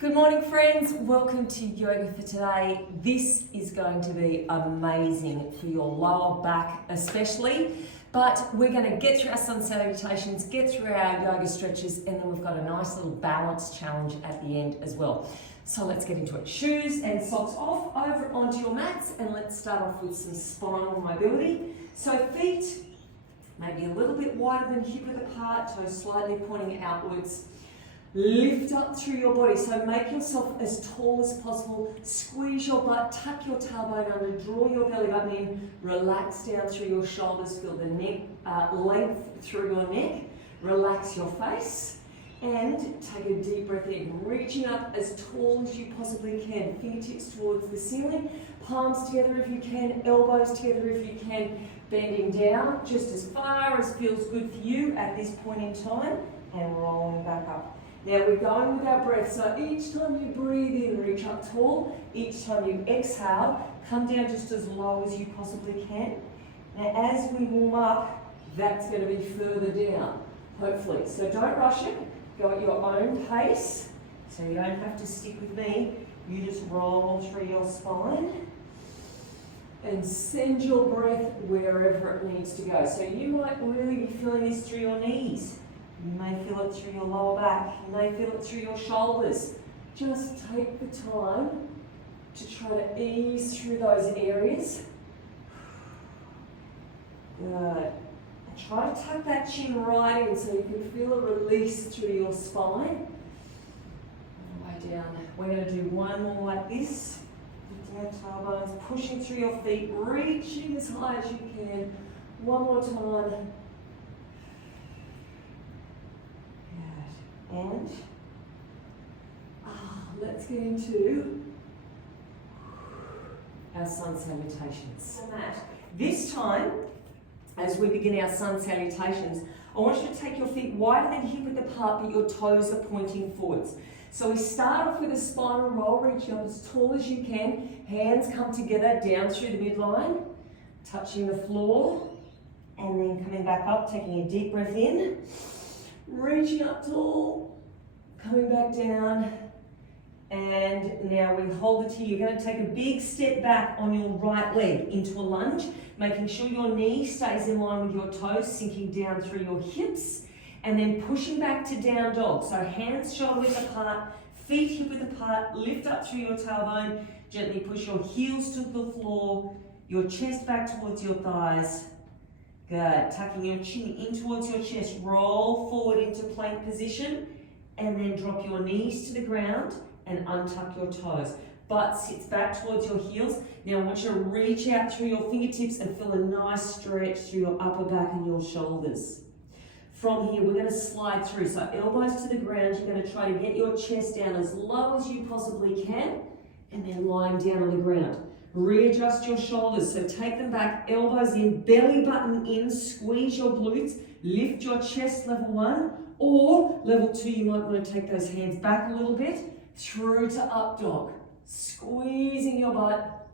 Good morning, friends. Welcome to yoga for today. This is going to be amazing for your lower back especially, but we're going to get through our sun salutations, get through our yoga stretches, and then we've got a nice little balance challenge at the end as well. So let's get into it. Shoes and socks off, over onto your mats, and let's start off with some spinal mobility. So feet maybe a little bit wider than hip width apart, toes slightly pointing outwards. Lift up through your body, so make yourself as tall as possible. Squeeze your butt, tuck your tailbone under, draw your belly button in, relax down through your shoulders, feel the neck length through your neck, relax your face, and take a deep breath in, reaching up as tall as you possibly can, fingertips towards the ceiling, palms together if you can, elbows together if you can, bending down just as far as feels good for you at this point in time, and rolling back up. Now we're going with our breath, so each time you breathe in, reach up tall. Each time you exhale, come down just as low as you possibly can. Now as we warm up, that's going to be further down, hopefully. So don't rush it, go at your own pace, so you don't have to stick with me. You just roll through your spine and send your breath wherever it needs to go. So you might really be feeling this through your knees. You may feel it through your lower back, you may feel it through your shoulders. Just take the time to try to ease through those areas. Good. And try to tuck that chin right in so you can feel a release through your spine. All the way down. We're going to do one more like this. Lifting our tailbones, pushing through your feet, reaching as high as you can. One more time. And let's get into our sun salutations. This time, as we begin our sun salutations, I want you to take your feet wider than hip width apart, but your toes are pointing forwards. So we start off with a spinal roll, reaching up as tall as you can. Hands come together down through the midline, touching the floor, and then coming back up, taking a deep breath in. Reaching up tall, coming back down, and now we hold it here. You're going to take a big step back on your right leg into a lunge, making sure your knee stays in line with your toes, sinking down through your hips, and then pushing back to down dog. So hands shoulder width apart, feet hip width apart, lift up through your tailbone, gently push your heels to the floor, your chest back towards your thighs. Good. Tucking your chin in towards your chest, roll forward into plank position, and then drop your knees to the ground and untuck your toes. Butt sits back towards your heels. Now I want you to reach out through your fingertips and feel a nice stretch through your upper back and your shoulders. From here, we're going to slide through. So elbows to the ground, you're going to try to get your chest down as low as you possibly can, and then lying down on the ground. Readjust your shoulders, so take them back, elbows in, belly button in, squeeze your glutes, lift your chest level 1, or level 2, you might want to take those hands back a little bit, through to up dog, squeezing your butt,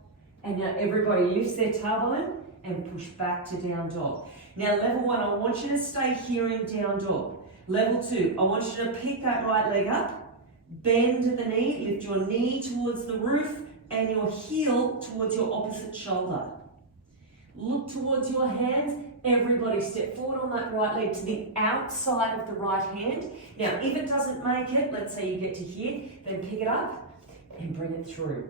and now everybody lifts their tailbone and push back to down dog. Now level 1, I want you to stay here in down dog. Level 2, I want you to pick that right leg up, bend the knee, lift your knee towards the roof, and your heel towards your opposite shoulder. Look towards your hands. Everybody step forward on that right leg to the outside of the right hand. Now, if it doesn't make it, let's say you get to here, then pick it up and bring it through.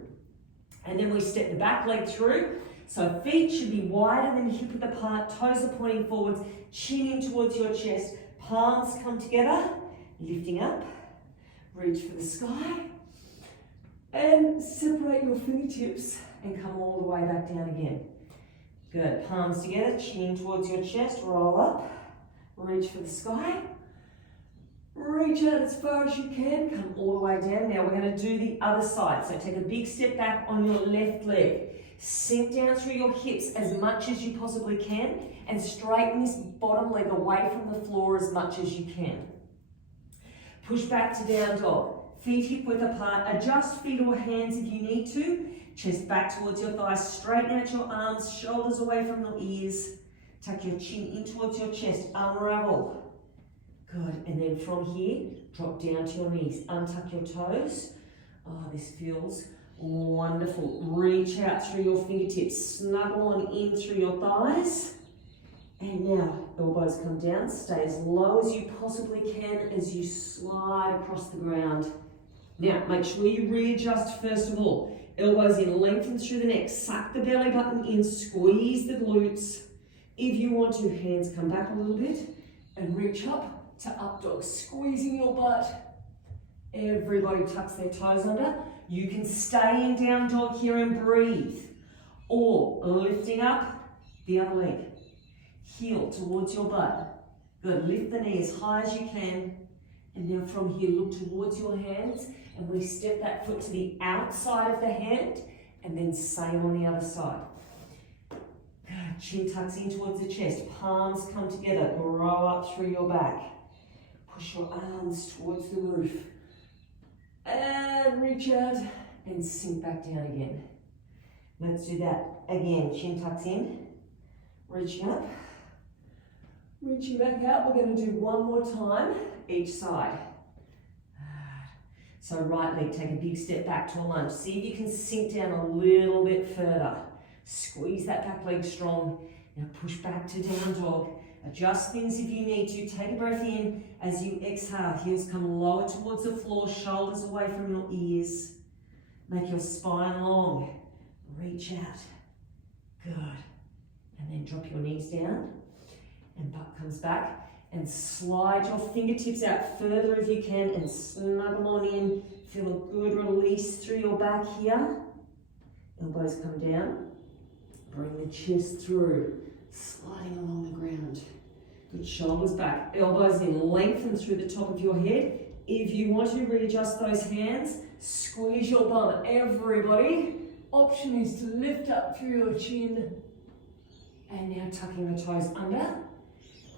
And then we step the back leg through. So feet should be wider than hip width apart, toes are pointing forwards, chin in towards your chest, palms come together, lifting up, reach for the sky. And separate your fingertips and come all the way back down again. Good. Palms together, chin towards your chest, roll up, reach for the sky. Reach out as far as you can, come all the way down. Now we're going to do the other side. So take a big step back on your left leg. Sink down through your hips as much as you possibly can and straighten this bottom leg away from the floor as much as you can. Push back to down dog. Feet hip width apart, adjust feet or hands if you need to. Chest back towards your thighs, straighten out your arms, shoulders away from your ears. Tuck your chin in towards your chest, unravel. Good, and then from here, drop down to your knees, untuck your toes, Oh, this feels wonderful. Reach out through your fingertips, snuggle on in through your thighs. And now, elbows come down, stay as low as you possibly can as you slide across the ground. Now, make sure you readjust first of all. Elbows in, lengthen through the neck, suck the belly button in, squeeze the glutes. If you want to, hands come back a little bit and reach up to up dog, squeezing your butt. Everybody tucks their toes under. You can stay in down dog here and breathe. Or lifting up the other leg. Heel towards your butt. Good, lift the knee as high as you can. And now from here, look towards your hands. And we step that foot to the outside of the hand. And then same on the other side. Good, chin tucks in towards the chest. Palms come together, grow up through your back. Push your arms towards the roof. And reach out and sink back down again. Let's do that again. Chin tucks in, reaching up, reaching back out. We're going to do one more time, each side. So right leg, take a big step back to a lunge. See if you can sink down a little bit further. Squeeze that back leg strong. Now push back to down dog. Adjust things if you need to. Take a breath in as you exhale. Heels come lower towards the floor, shoulders away from your ears. Make your spine long. Reach out. Good. And then drop your knees down. And butt comes back. And slide your fingertips out further if you can and snuggle on in. Feel a good release through your back here. Elbows come down. Bring the chest through. Sliding along the ground. Good, shoulders back, elbows in, lengthen through the top of your head. If you want to readjust those hands, squeeze your bum. Everybody, option is to lift up through your chin. And now tucking the toes under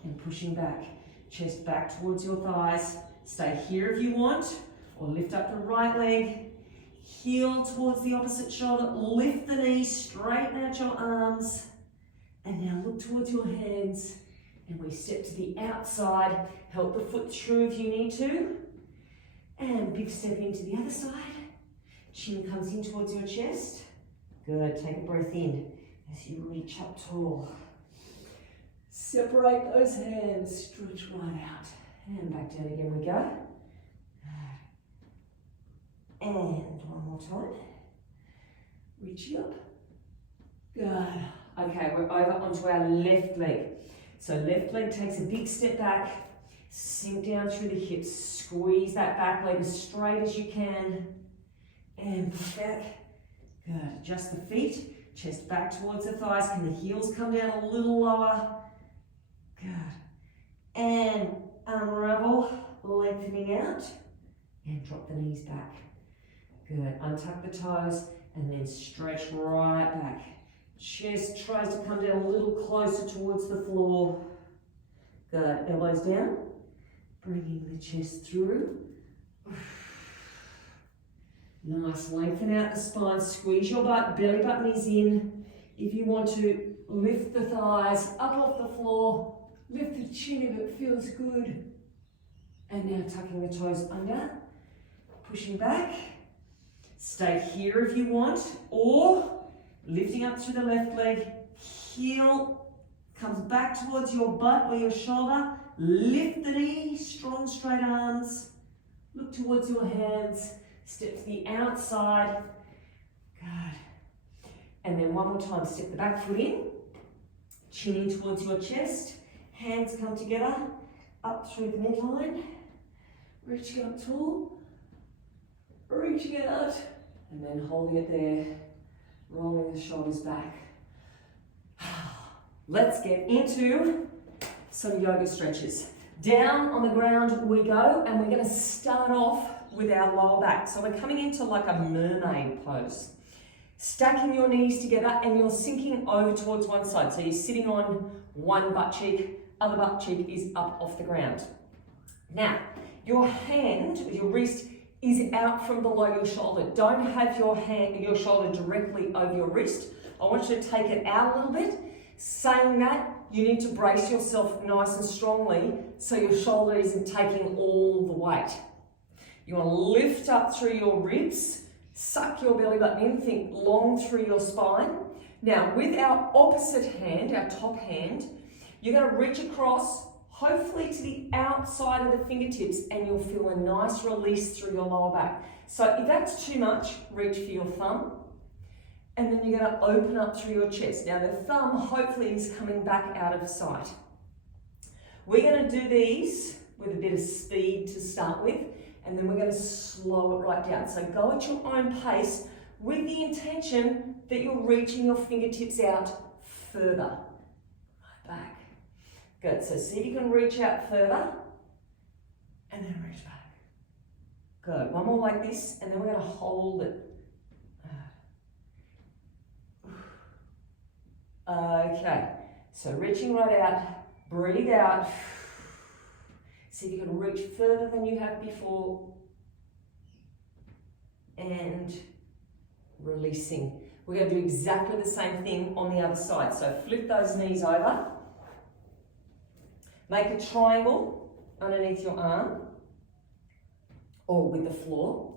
and pushing back. Chest back towards your thighs. Stay here if you want, or lift up the right leg. Heel towards the opposite shoulder. Lift the knee, straighten out your arms. And now look towards your hands. And we step to the outside. Help the foot through if you need to. And big step into the other side. Chin comes in towards your chest. Good, take a breath in as you reach up tall. Separate those hands, stretch right out. And back down again we go. And one more time. Reach up. Good. Okay, we're over onto our left leg. So left leg takes a big step back, sink down through the hips, squeeze that back leg as straight as you can, and push back. Good, adjust the feet, chest back towards the thighs. Can the heels come down a little lower? Good. And unravel, lengthening out, and drop the knees back. Good, untuck the toes, and then stretch right back. Chest tries to come down a little closer towards the floor. Good, elbows down, bringing the chest through. Nice, lengthen out the spine, squeeze your butt, belly button is in. If you want to, lift the thighs up off the floor, lift the chin if it feels good. And now tucking the toes under, pushing back. Stay here if you want, or lifting up through the left leg, heel comes back towards your butt or your shoulder. Lift the knee, strong straight arms. Look towards your hands. Step to the outside. Good. And then one more time, step the back foot in. Chin in towards your chest. Hands come together, up through the midline. Reaching up tall. Reaching out. And then holding it there. Rolling the shoulders back. Let's get into some yoga stretches. Down on the ground we go, and we're going to start off with our lower back. So we're coming into like a mermaid pose. Stacking your knees together and you're sinking over towards one side. So you're sitting on one butt cheek, other butt cheek is up off the ground. Now, your hand, your wrist, is out from below your shoulder. Don't have your shoulder directly over your wrist. I want you to take it out a little bit. Saying that, you need to brace yourself nice and strongly so your shoulder isn't taking all the weight. You want to lift up through your ribs, suck your belly button in, think long through your spine. Now, with our opposite hand, our top hand, you're going to reach across, hopefully to the outside of the fingertips, and you'll feel a nice release through your lower back. So if that's too much, reach for your thumb, and then you're going to open up through your chest. Now, the thumb hopefully is coming back out of sight. We're going to do these with a bit of speed to start with, and then we're going to slow it right down. So go at your own pace with the intention that you're reaching your fingertips out further. Right back. Good. So see if you can reach out further, and then reach back. Good. One more like this, and then we're going to hold it. Okay. So reaching right out, breathe out. See if you can reach further than you have before. And releasing. We're going to do exactly the same thing on the other side. So flip those knees over. Make a triangle underneath your arm or with the floor.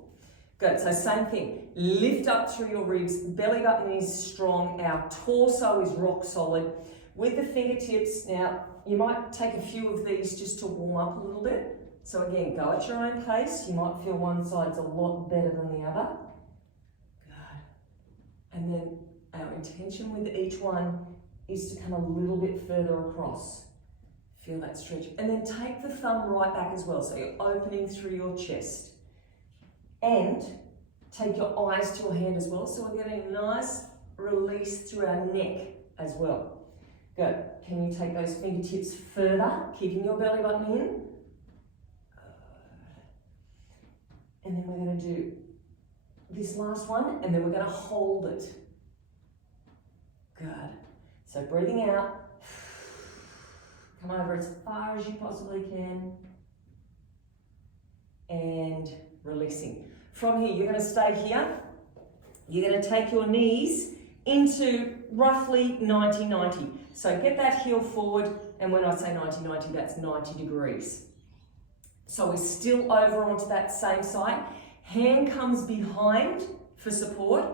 Good. So same thing. Lift up through your ribs. Belly button is strong. Our torso is rock solid. With the fingertips, now you might take a few of these just to warm up a little bit. So again, go at your own pace. You might feel one side's a lot better than the other. Good. And then our intention with each one is to come a little bit further across. Feel that stretch. And then take the thumb right back as well. So you're opening through your chest. And take your eyes to your hand as well. So we're getting a nice release through our neck as well. Good. Can you take those fingertips further, keeping your belly button in? And then we're going to do this last one, and then we're going to hold it. Good. So breathing out. Come over as far as you possibly can. And releasing. From here, you're going to stay here. You're going to take your knees into roughly 90-90. So get that heel forward, and when I say 90-90, that's 90 degrees. So we're still over onto that same side. Hand comes behind for support,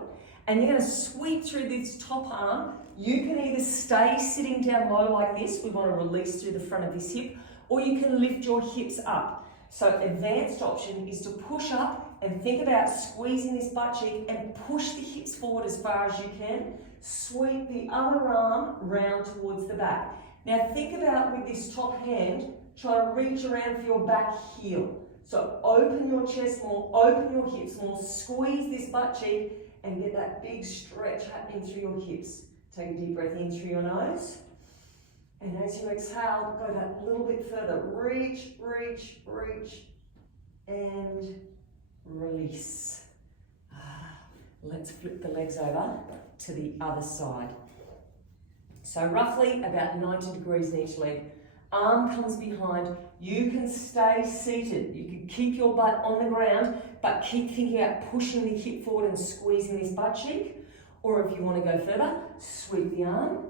and you're going to sweep through this top arm. You can either stay sitting down low like this, we want to release through the front of this hip, or you can lift your hips up. So advanced option is to push up and think about squeezing this butt cheek and push the hips forward as far as you can. Sweep the other arm round towards the back. Now think about with this top hand, try to reach around for your back heel. So open your chest more, open your hips more, squeeze this butt cheek and get that big stretch happening through your hips. Take a deep breath in through your nose. And as you exhale, go that little bit further. Reach, reach, reach, and release. Let's flip the legs over to the other side. So roughly about 90 degrees in each leg. Arm comes behind. You can stay seated. You can keep your butt on the ground, but keep thinking about pushing the hip forward and squeezing this butt cheek. Or if you want to go further, sweep the arm.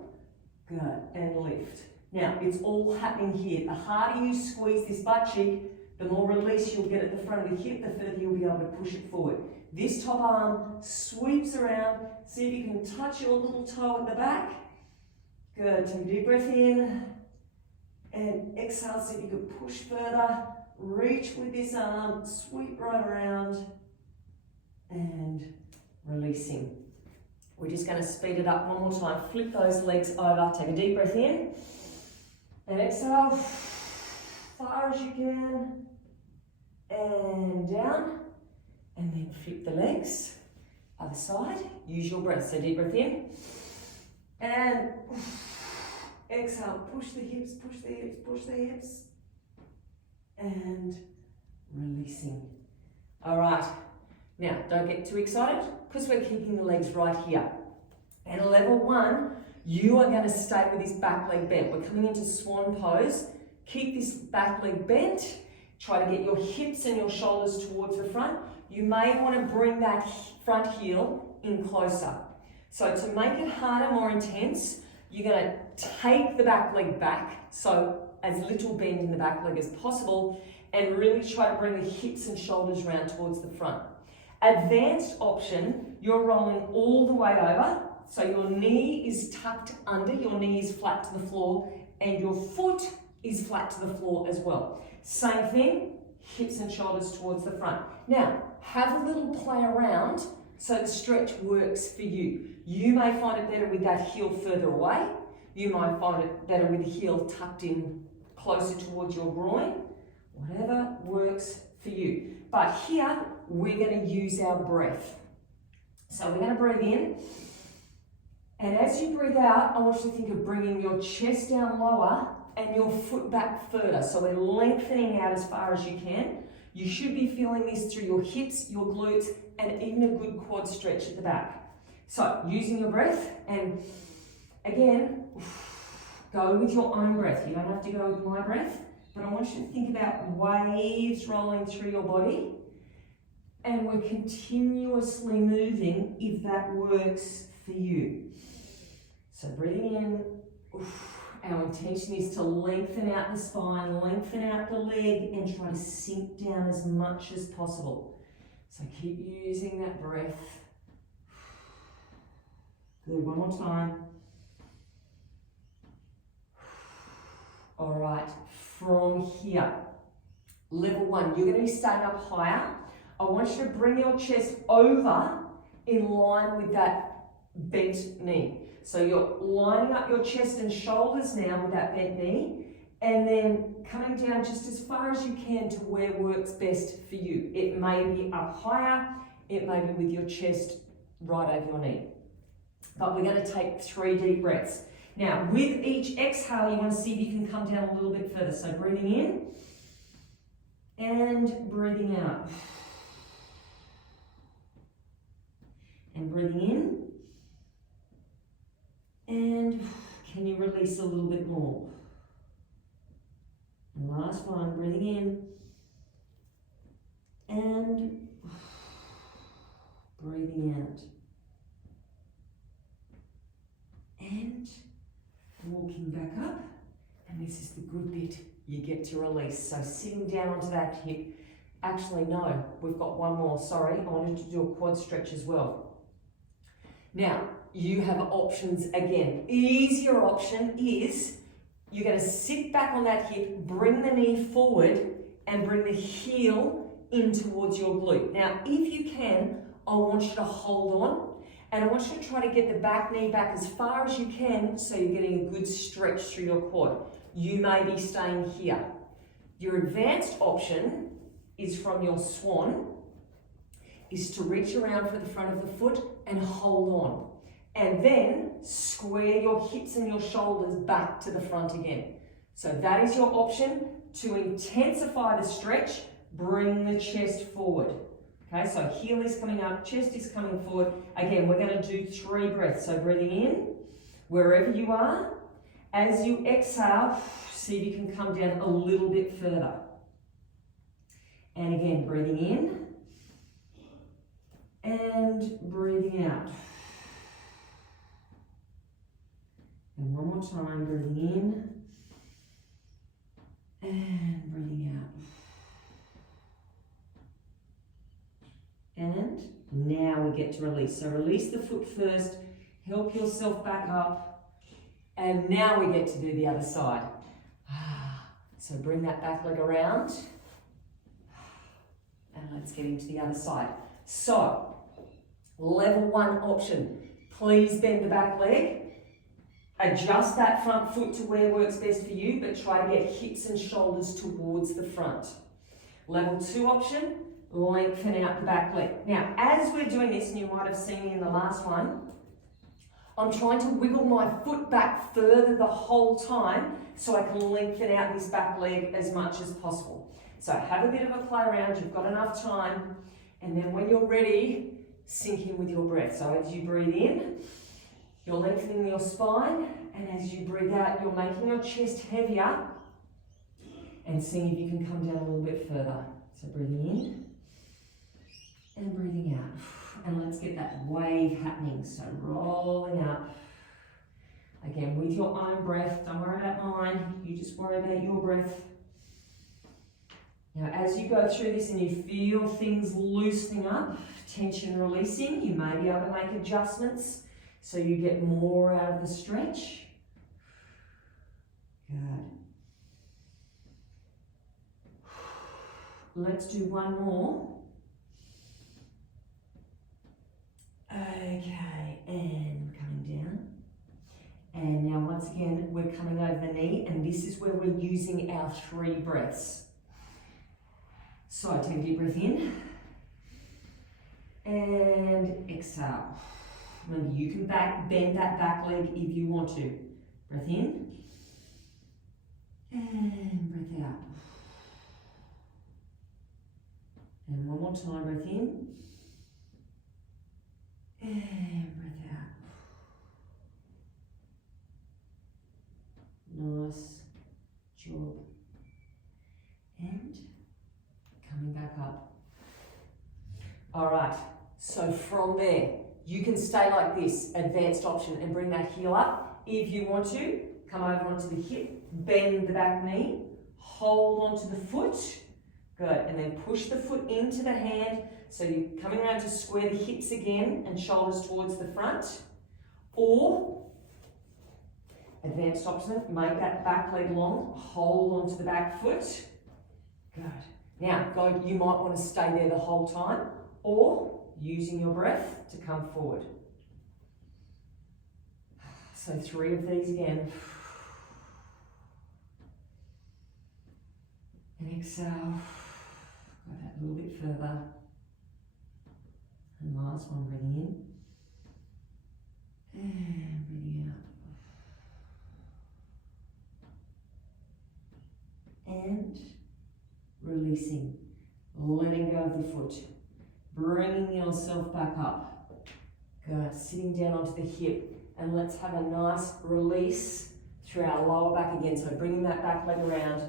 Good, and lift. Now, it's all happening here. The harder you squeeze this butt cheek, the more release you'll get at the front of the hip, the further you'll be able to push it forward. This top arm sweeps around. See if you can touch your little toe at the back. Good, take a deep breath in. And exhale, see if you can push further. Reach with this arm, sweep right around. And releasing. We're just going to speed it up one more time. Flip those legs over. Take a deep breath in. And exhale. Far as you can. And down. And then flip the legs. Other side. Use your breath. So deep breath in. And exhale. Push the hips, push the hips, push the hips. And releasing. All right. Now, don't get too excited because we're keeping the legs right here. And level one, you are going to stay with this back leg bent. We're coming into swan pose. Keep this back leg bent. Try to get your hips and your shoulders towards the front. You may want to bring that front heel in closer. So to make it harder, more intense, you're going to take the back leg back. So as little bend in the back leg as possible. and really try to bring the hips and shoulders round towards the front. Advanced option, you're rolling all the way over, so your knee is tucked under, your knee is flat to the floor, and your foot is flat to the floor as well. Same thing, hips and shoulders towards the front. Now, have a little play around so the stretch works for you. You may find it better with that heel further away. You might find it better with the heel tucked in closer towards your groin. Whatever works for you. But here, we're going to use our breath. So we're going to breathe in. And as you breathe out, I want you to think of bringing your chest down lower and your foot back further. So we're lengthening out as far as you can. You should be feeling this through your hips, your glutes, and even a good quad stretch at the back. So using your breath, and again, go with your own breath. You don't have to go with my breath, but I want you to think about waves rolling through your body, and we're continuously moving if that works for you. So breathing in, our intention is to lengthen out the spine, lengthen out the leg, and try to sink down as much as possible. So keep using that breath. Good, one more time. All right, from here, level 1, you're going to be staying up higher. I want you to bring your chest over in line with that bent knee. So you're lining up your chest and shoulders now with that bent knee, and then coming down just as far as you can to where works best for you. It may be up higher, it may be with your chest right over your knee. But we're going to take 3 deep breaths. Now, with each exhale, you want to see if you can come down a little bit further. So breathing in and breathing out. And breathing in. And can you release a little bit more? And last one, breathing in. And breathing out. And walking back up. And this is the good bit, you get to release. So sitting down onto that hip. Actually, no, we've got one more, sorry. I wanted to do a quad stretch as well. Now, you have options again. Easier option is you're going to sit back on that hip, bring the knee forward, and bring the heel in towards your glute. Now, if you can, I want you to hold on, and I want you to try to get the back knee back as far as you can so you're getting a good stretch through your quad. You may be staying here. Your advanced option is from your swan, is to reach around for the front of the foot and hold on. And then square your hips and your shoulders back to the front again. So that is your option. To intensify the stretch, bring the chest forward. Okay, so heel is coming up, chest is coming forward. Again, we're going to do 3 breaths. So breathing in, wherever you are. As you exhale, see if you can come down a little bit further. And again, breathing in. And breathing out. And one more time, breathing in and breathing out. And now we get to release. So release the foot first, help yourself back up, and now we get to do the other side. So bring that back leg around, and let's get into the other side. So, level 1 option, please bend the back leg. Adjust that front foot to where works best for you, but try to get hips and shoulders towards the front. Level 2 option, lengthen out the back leg. Now, as we're doing this, and you might have seen me in the last one, I'm trying to wiggle my foot back further the whole time so I can lengthen out this back leg as much as possible. So have a bit of a play around, you've got enough time, and then when you're ready, sink in with your breath. So as you breathe in, you're lengthening your spine, and as you breathe out, you're making your chest heavier, and seeing if you can come down a little bit further. So breathing in, and breathing out. And let's get that wave happening. So rolling up. Again, with your own breath. Don't worry about mine. You just worry about your breath. Now, as you go through this and you feel things loosening up, tension releasing, you may be able to make adjustments so you get more out of the stretch. Good. Let's do one more. Okay, and coming down. And now once again, we're coming over the knee, and this is where we're using our 3 breaths. So take a deep breath in and exhale. Remember, you can bend that back leg if you want to. Breath in and breath out. And one more time, breath in and breath out. Nice job. And coming back up. All right, so from there, you can stay like this, advanced option, and bring that heel up. If you want to, come over onto the hip, bend the back knee, hold onto the foot. Good, and then push the foot into the hand. So you're coming around to square the hips again and shoulders towards the front. Or, advanced option, make that back leg long, hold onto the back foot. Good. Now, you might want to stay there the whole time, or using your breath to come forward. So 3 of these again. And exhale. Go that a little bit further. And last one, breathing in. And breathing out. And releasing. Letting go of the foot. Bringing yourself back up. Good. Sitting down onto the hip. And let's have a nice release through our lower back again. So bringing that back leg around.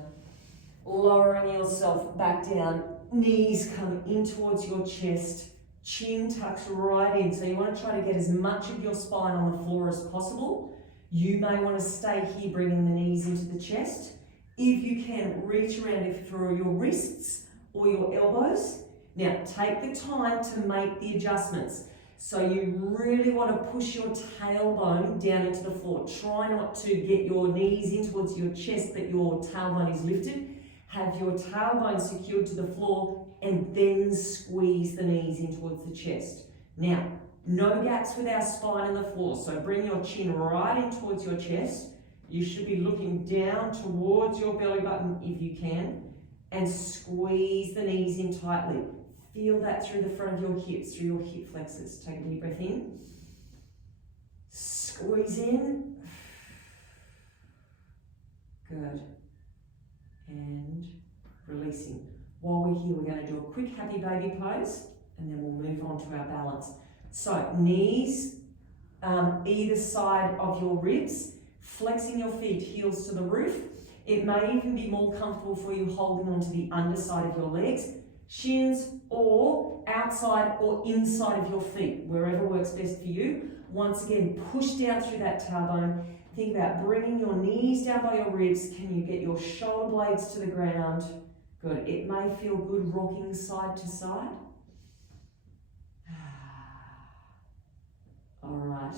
Lowering yourself back down. Knees come in towards your chest. Chin tucks right in. So you want to try to get as much of your spine on the floor as possible. You may want to stay here, bringing the knees into the chest. If you can, reach around through your wrists or your elbows. Now, take the time to make the adjustments. So you really want to push your tailbone down into the floor. Try not to get your knees in towards your chest, but your tailbone is lifted. Have your tailbone secured to the floor and then squeeze the knees in towards the chest. Now, no gaps with our spine in the floor. So bring your chin right in towards your chest. You should be looking down towards your belly button if you can, and squeeze the knees in tightly. Feel that through the front of your hips, through your hip flexors. Take a deep breath in. Squeeze in. Good. And releasing. While we're here, we're going to do a quick happy baby pose, and then we'll move on to our balance. So knees either side of your ribs, flexing your feet, heels to the roof. It may even be more comfortable for you holding onto the underside of your legs, shins, or outside or inside of your feet, wherever works best for you. Once again, push down through that tailbone. Think about bringing your knees down by your ribs. Can you get your shoulder blades to the ground? Good. It may feel good rocking side to side. All right.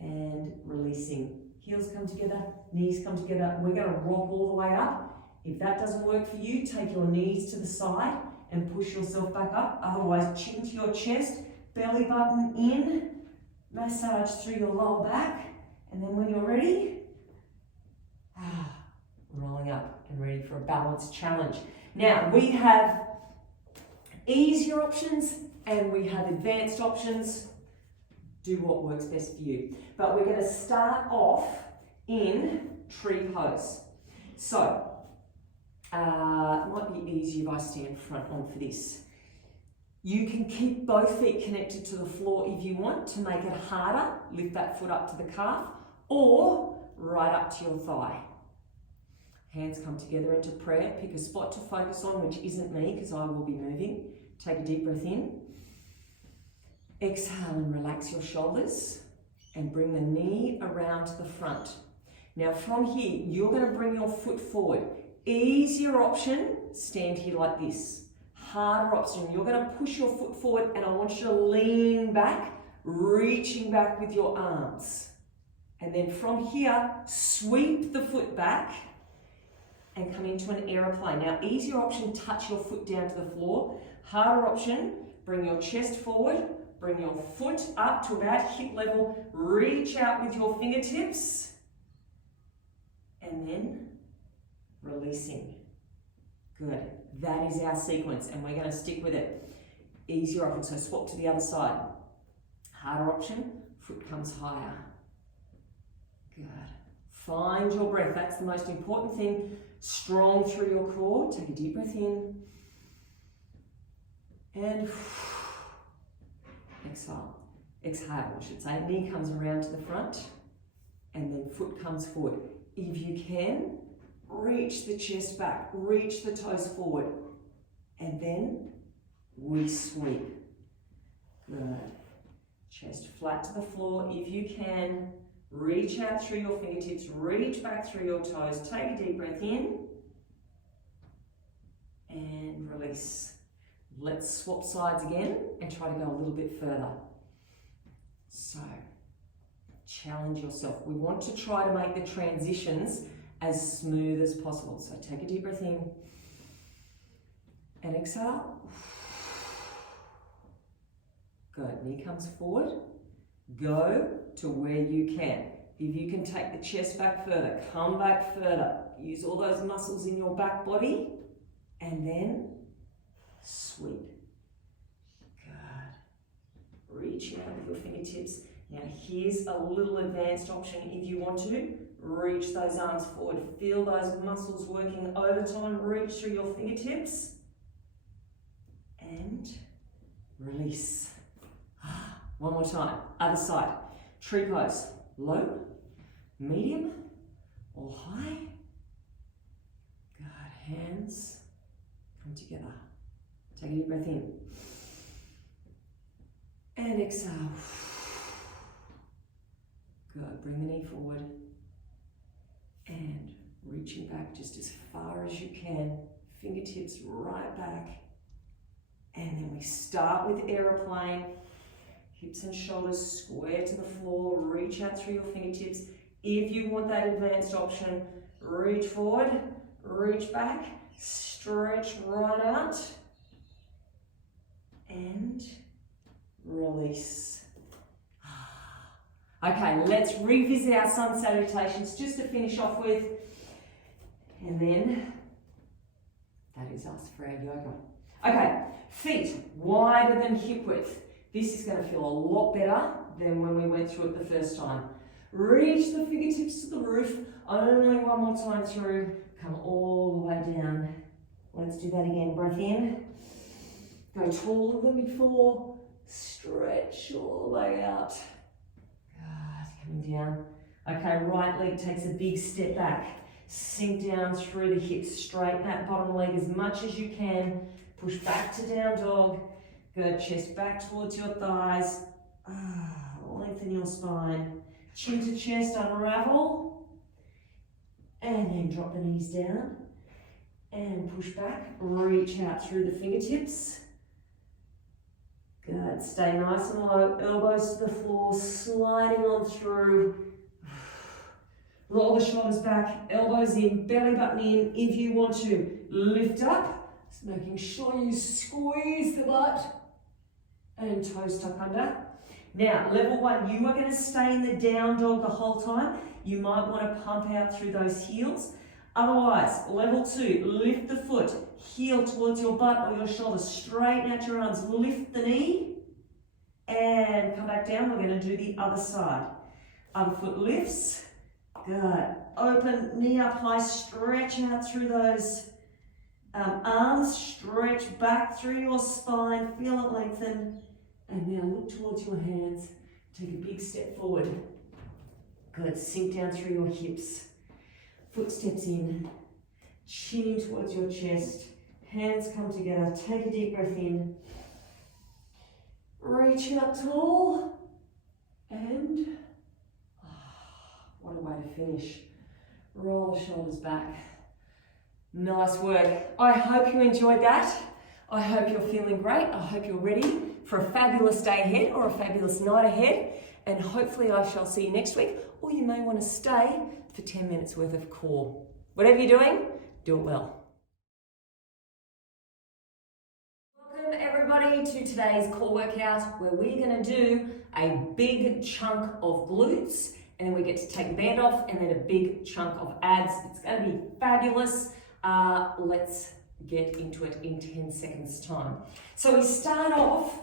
And releasing. Heels come together, knees come together. We're going to rock all the way up. If that doesn't work for you, take your knees to the side and push yourself back up. Otherwise, chin to your chest, belly button in, massage through your lower back. And then when you're ready, rolling up and ready for a balanced challenge. Now, we have easier options and we have advanced options. Do what works best for you. But we're going to start off in tree pose. So, it might be easier if I stand front on for this. You can keep both feet connected to the floor if you want to make it harder. Lift that foot up to the calf or right up to your thigh. Hands come together into prayer. Pick a spot to focus on, which isn't me because I will be moving. Take a deep breath in. Exhale and relax your shoulders and bring the knee around to the front. Now from here, you're going to bring your foot forward. Easier option stand here like this. Harder option, you're going to push your foot forward and I want you to lean back, reaching back with your arms. And then from here, sweep the foot back and come into an aeroplane. Now, easier option, touch your foot down to the floor. Harder option, bring your chest forward, bring your foot up to about hip level, reach out with your fingertips, and then releasing. Good. That is our sequence, and we're going to stick with it. Easier option, so swap to the other side. Harder option, foot comes higher. Good. Find your breath. That's the most important thing. Strong through your core. Take a deep breath in. And exhale. Exhale, I should say. Knee comes around to the front, and then foot comes forward. If you can, reach the chest back, reach the toes forward, and then we sweep. Good. Chest flat to the floor. If you can, reach out through your fingertips, reach back through your toes. Take a deep breath in and release. Let's swap sides again and try to go a little bit further. So, challenge yourself. We want to try to make the transitions as smooth as possible. So take a deep breath in and exhale. Good. Knee comes forward. Go to where you can. If you can take the chest back further, come back further. Use all those muscles in your back body and then sweep. Good. Reach out with your fingertips. Now here's a little advanced option if you want to. Reach those arms forward. Feel those muscles working overtime. Reach through your fingertips. And release. One more time. Other side. Tree pose. Low, medium, or high. Good. Hands come together. Take a deep breath in. And exhale. Good. Bring the knee forward. And reaching back just as far as you can. Fingertips right back. And then we start with aeroplane. Hips and shoulders square to the floor. Reach out through your fingertips. If you want that advanced option, reach forward, reach back, stretch right out, and release. Okay, let's revisit our sun salutations just to finish off with. And then, that is us for our yoga. Okay, feet wider than hip width. This is going to feel a lot better than when we went through it the first time. Reach the fingertips to the roof. Only one more time through. Come all the way down. Let's do that again. Breath in. Go taller than before. Stretch all the way out. Good. Coming down. Okay, right leg takes a big step back. Sink down through the hips. Straighten that bottom leg as much as you can. Push back to down dog. Good, chest back towards your thighs. Lengthen your spine. Chin to chest, unravel. And then drop the knees down. And push back. Reach out through the fingertips. Good, stay nice and low. Elbows to the floor, sliding on through. Roll the shoulders back, elbows in, belly button in. If you want to, lift up. Just making sure you squeeze the butt. And toes tuck under. Now, level one, you are going to stay in the down dog the whole time. You might want to pump out through those heels. Otherwise, level two, lift the foot, heel towards your butt or your shoulder, straighten out your arms, lift the knee, and come back down. We're going to do the other side. Other foot lifts. Good. Open, knee up high, stretch out through those arms, stretch back through your spine, feel it lengthen. And now look towards your hands. Take a big step forward. Good. Sink down through your hips. Footsteps in. Chin towards your chest. Hands come together. Take a deep breath in. Reach out tall. And what a way to finish. Roll the shoulders back. Nice work. I hope you enjoyed that. I hope you're feeling great. I hope you're ready for a fabulous day ahead or a fabulous night ahead. And hopefully I shall see you next week, or you may want to stay for 10 minutes worth of core. Whatever you're doing, do it well. Welcome everybody to today's core workout, where we're going to do a big chunk of glutes, and then we get to take the band off, and then a big chunk of abs. It's going to be fabulous. Let's get into it in 10 seconds time. So we start off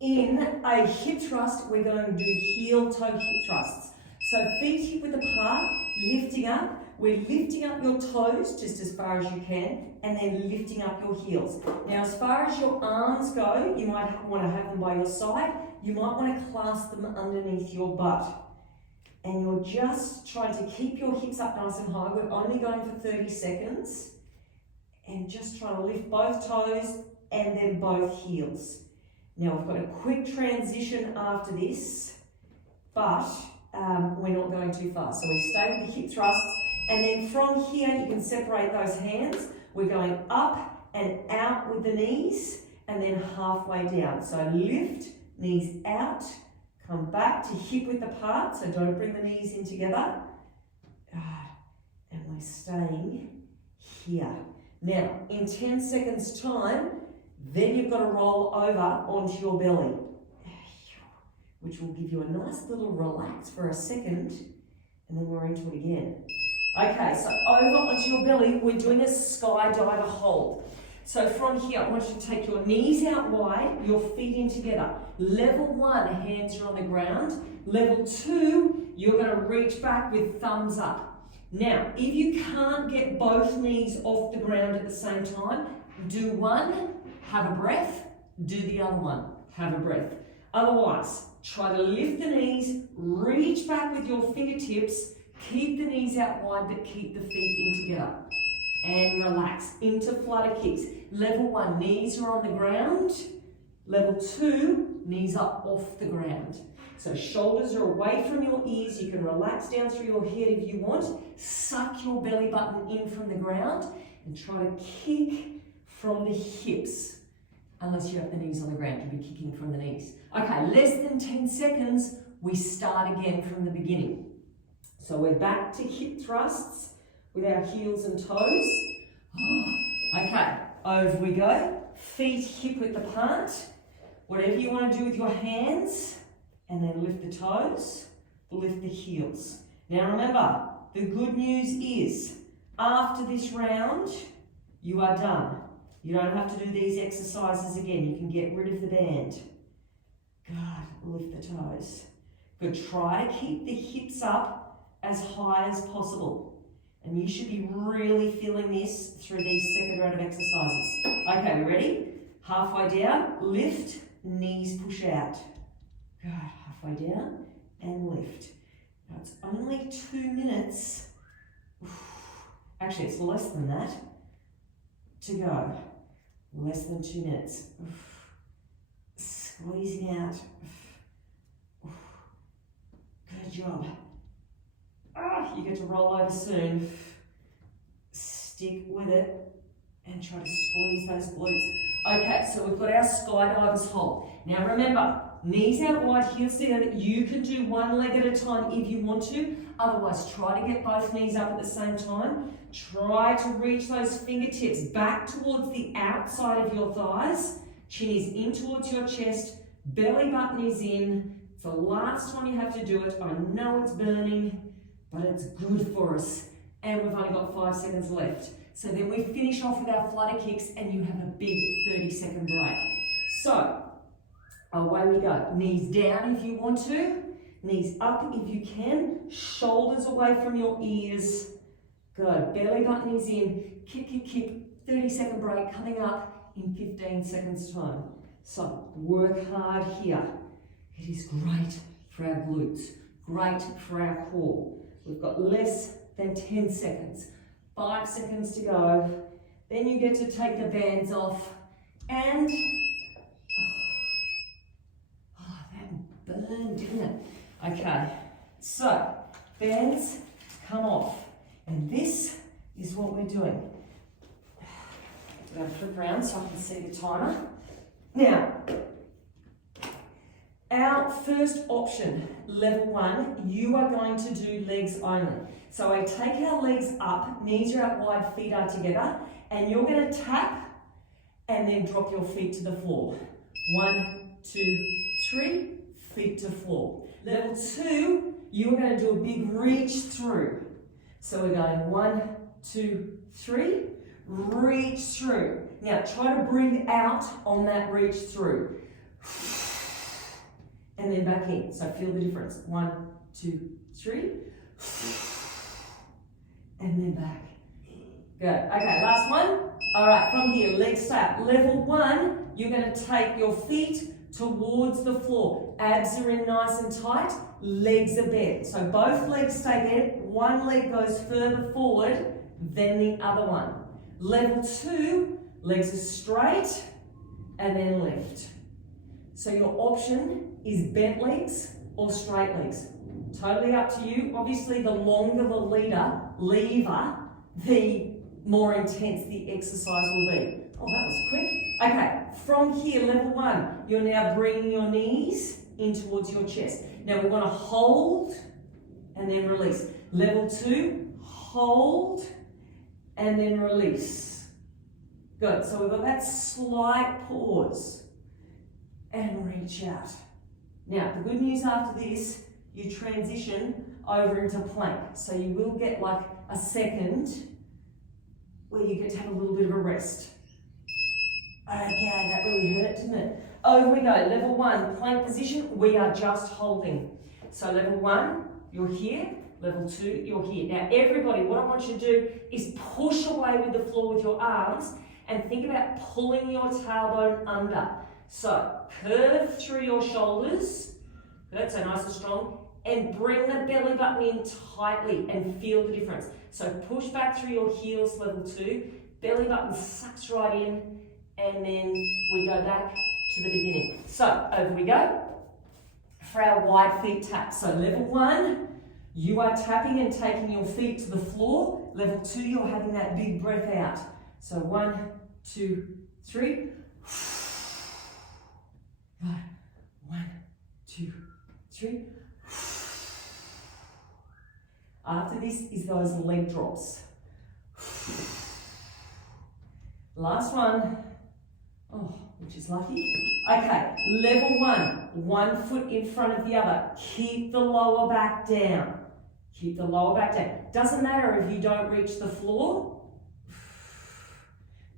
in a hip thrust. We're going to do heel toe hip thrusts. So feet hip width apart, lifting up. We're lifting up your toes just as far as you can, and then lifting up your heels. Now, as far as your arms go, you might want to have them by your side. You might want to clasp them underneath your butt. And you're just trying to keep your hips up nice and high. We're only going for 30 seconds. And just trying to lift both toes and then both heels. Now, we've got a quick transition after this, but we're not going too fast. So we stay with the hip thrusts. And then from here, you can separate those hands. We're going up and out with the knees, and then halfway down. So lift, knees out, come back to hip width apart, so don't bring the knees in together. And we're staying here. Now, in 10 seconds time, then you've got to roll over onto your belly, which will give you a nice little relax for a second, and then we're into it again. Okay, so over onto your belly, we're doing a skydiver hold. So from here, I want you to take your knees out wide, your feet in together. Level 1, hands are on the ground. Level 2, you're going to reach back with thumbs up. Now, if you can't get both knees off the ground at the same time, do one, have a breath, do the other one, have a breath. Otherwise, try to lift the knees, reach back with your fingertips, keep the knees out wide, but keep the feet in together. And relax into flutter kicks. Level 1, knees are on the ground. Level 2, knees are off the ground. So shoulders are away from your ears. You can relax down through your head if you want. Suck your belly button in from the ground and try to kick from the hips. Unless you have the knees on the ground, you'll be kicking from the knees. Okay, less than 10 seconds, we start again from the beginning. So we're back to hip thrusts with our heels and toes. Okay, over we go. Feet hip width apart. Whatever you want to do with your hands, and then lift the toes, lift the heels. Now remember, the good news is, after this round, you are done. You don't have to do these exercises again. You can get rid of the band. Good, lift the toes. Good, try to keep the hips up as high as possible. And you should be really feeling this through these second round of exercises. Okay, we ready? Halfway down, lift, knees push out. Good, halfway down and lift. Now it's only 2 minutes. Actually, it's less than that to go. Less than 2 minutes. Squeezing out. Good job. You get to roll over soon. Stick with it and try to squeeze those glutes. Okay, so we've got our skydivers hold. Now remember, knees out wide, heels together. You can do one leg at a time if you want to. Otherwise, try to get both knees up at the same time. Try to reach those fingertips back towards the outside of your thighs. Chin is in towards your chest. Belly button is in. It's the last time you have to do it. I know it's burning, but it's good for us. And we've only got 5 seconds left. So then we finish off with our flutter kicks and you have a big 30-second break. So, away we go. Knees down if you want to. Knees up if you can. Shoulders away from your ears. Good. Belly button is in. Kick, kick, kick. 30-second break coming up in 15 seconds time. So, work hard here. It is great for our glutes. Great for our core. We've got less than 10 seconds. 5 seconds to go. Then you get to take the bands off and that burned, didn't it? Okay, so bands come off. And this is what we're doing. I'm going to flip around so I can see the timer. Now, our first option, level 1, you are going to do legs only. So I take our legs up, knees are out wide, feet are together, and you're going to tap and then drop your feet to the floor. 1, 2, 3, feet to floor. Level 2, you're going to do a big reach through. So we're going 1, 2, 3, reach through. Now try to breathe out on that reach through. And then back in. So feel the difference. 1, 2, 3. And then back. Good. Okay, last one. All right, from here, legs stay up. Level 1, you're going to take your feet towards the floor. Abs are in nice and tight. Legs are bent. So both legs stay bent. One leg goes further forward than the other one. Level 2, legs are straight and then lift. So your option is bent legs or straight legs. Totally up to you. Obviously, the longer the lever, the more intense the exercise will be. Oh, that was quick. Okay, from here, level 1, you're now bringing your knees in towards your chest. Now we want to hold and then release. Level 2, hold and then release. Good, so we've got that slight pause and reach out. Now, the good news after this, you transition over into plank. So you will get like a second where you get to have a little bit of a rest. Okay, that really hurt, didn't it? Over we go, level 1, plank position, we are just holding. So level 1, you're here, level 2, you're here. Now everybody, what I want you to do is push away with the floor with your arms and think about pulling your tailbone under. So curve through your shoulders, good, so nice and strong, and bring the belly button in tightly and feel the difference. So push back through your heels, level 2, belly button sucks right in, and then we go back to the beginning. So over we go for our wide feet tap. So level 1, you are tapping and taking your feet to the floor. Level 2, you're having that big breath out. So 1, 2, 3. Good. 1, 2, 3. After this is those leg drops. Last one. Oh, which is lucky. Okay, level 1, 1 foot in front of the other. Keep the lower back down. Keep the lower back down. Doesn't matter if you don't reach the floor.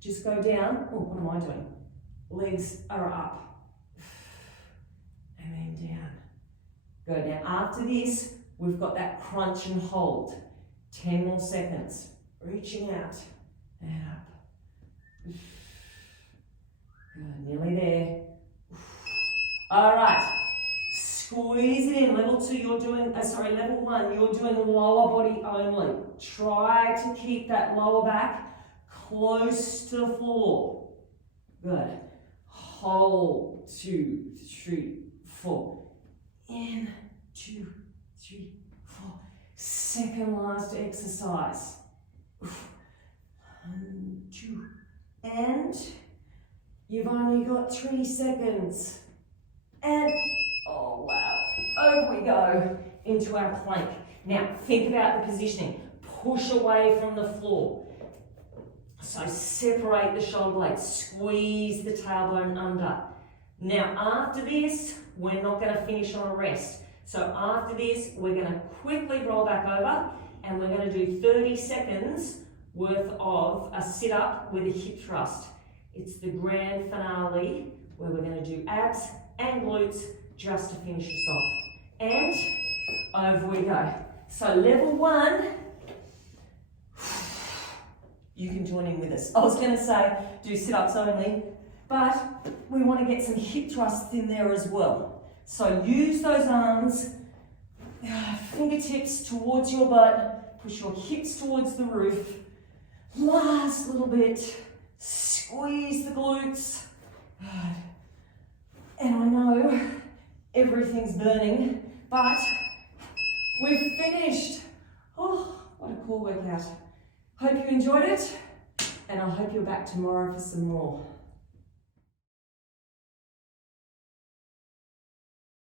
Just go down. Oh, what am I doing? Legs are up. And then down. Good. Now after this, we've got that crunch and hold. 10 more seconds. Reaching out and up. Good, nearly there. All right, squeeze it in. Level 2, you're doing, level 1, you're doing lower body only. Try to keep that lower back close to the floor. Good. Hold, 2, 3, 4. In, 2, 3, 4. Second last exercise. 1, 2, and you've only got 3 seconds. And, oh wow, over we go into our plank. Now, think about the positioning. Push away from the floor. So separate the shoulder blades, squeeze the tailbone under. Now, after this, we're not going to finish on a rest. So after this, we're going to quickly roll back over and we're going to do 30 seconds worth of a sit-up with a hip thrust. It's the grand finale where we're going to do abs and glutes just to finish us off. And over we go. So level 1, you can join in with us. I was going to say do sit-ups only, but we want to get some hip thrusts in there as well. So use those arms, fingertips towards your butt, push your hips towards the roof. Last little bit, squeeze the glutes. And I know everything's burning, but we've finished. Oh, what a cool workout. Hope you enjoyed it, and I hope you're back tomorrow for some more.